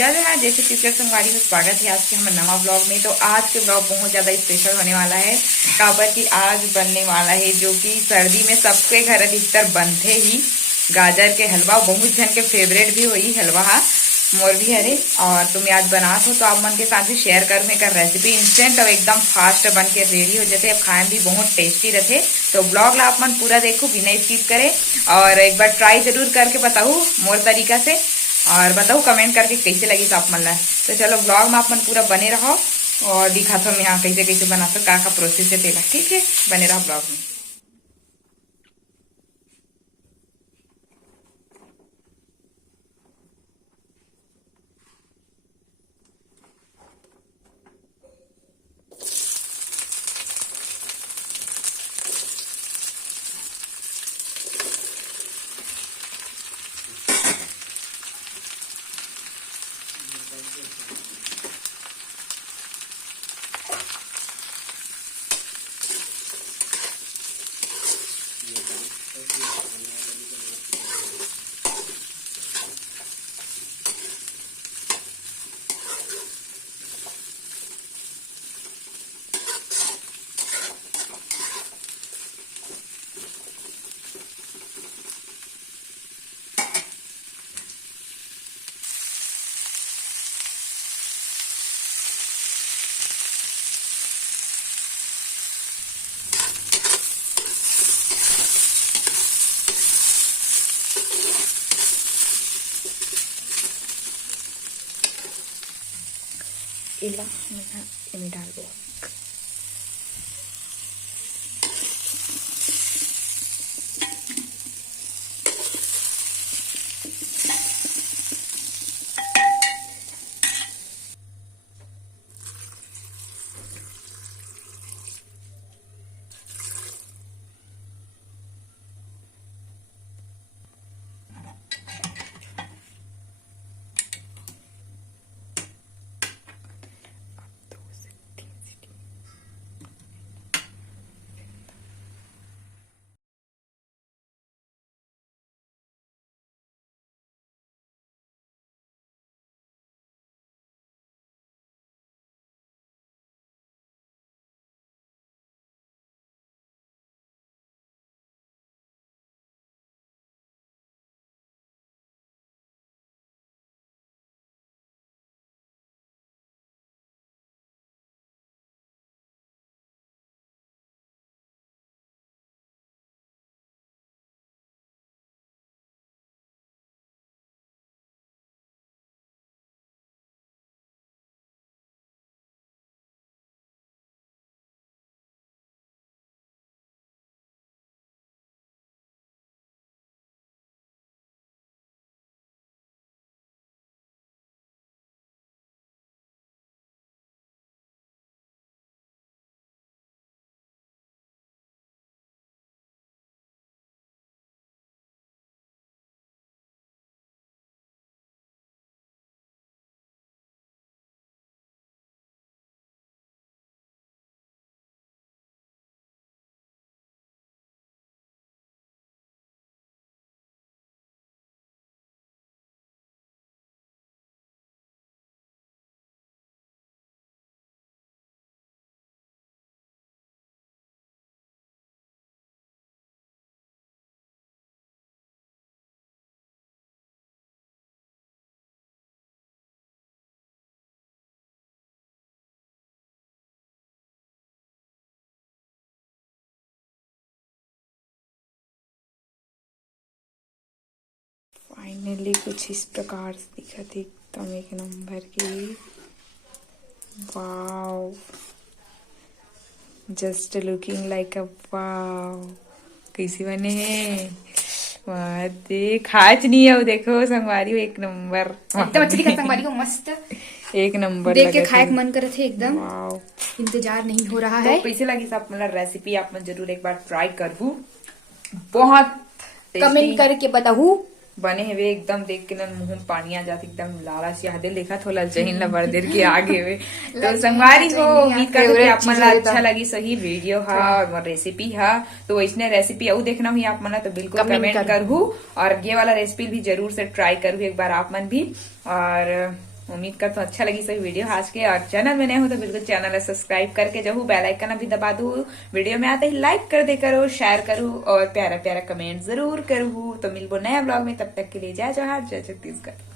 जय जय जैसे टीचर संगवारी में स्वागत है आज के हमारे नवा ब्लॉग में। तो आज के ब्लॉग बहुत ज्यादा स्पेशल होने वाला है। काबर की आज बनने वाला है जो कि सर्दी में सबके घर अधिकतर बनते ही गाजर के हलवा। बहुत जन के फेवरेट भी वही हलवा है, मोर भी हरे। और तुम्हें आज बनात हो तो आप मन के साथ भी शेयर कर में कर रेसिपी इंस्टेंट और एकदम फास्ट बन के रेडी हो जाते। अब खाए भी बहुत टेस्टी रहते। तो ब्लॉग ला आप मन पूरा देखो बिना स्किप करे और एक बार ट्राई जरूर करके बताओ मोर तरीका से और बताओ कमेंट करके कैसे लगी तो आप मन ला। तो चलो ब्लॉग में आप मन पूरा बने रहो और दिखाता हूँ मैं यहाँ कैसे कैसे बनाता का प्रोसेस है तेला। ठीक है, बने रहो ब्लॉग में। इला मैं डाल दो। फाइनली कुछ इस प्रकार से दिखा थी एकदम एक नंबर की। वाव, जस्ट लुकिंग लाइक अ वाव। कैसी बने हैं देख, खाच नहीं है देखो संगवारी एक नंबर एकदम अच्छी दिखा संगवारी को, मस्त एक नंबर देख के खाए मन करे थे एकदम। वाव, इंतजार नहीं हो रहा है। तो कैसे लगी सब मतलब रेसिपी आप मन जरूर एक बार ट्राई करू। बहुत कमेंट करके बताऊ बने हुए एकदम देख के ना मुंह में पानी आ जाती एकदम लाला सी यादें देखा थोड़ा जहीन ला भर देर के आगे हुए। तो संगवारी हो उम्मीद करते कि आप मन अच्छा लगी सही वीडियो हा और रेसिपी हा। तो वैसने रेसिपी आऊ देखना हुई आप मन तो बिल्कुल कमेंट करहू और ये वाला रेसिपी भी जरूर से ट्राई करू एक बार आप मन भी। और उम्मीद करता हूँ अच्छा लगी सभी वीडियो आज के। और चैनल में नए हो तो बिल्कुल चैनल सब्सक्राइब करके जरूर बेल आइकन भी दबा दू। वीडियो में आते ही लाइक कर दे करो, शेयर करूँ और प्यारा प्यारा कमेंट जरूर करूँ। तो मिलबो नया ब्लॉग में, तब तक के लिए जय जोहार, जय छत्तीसगढ़।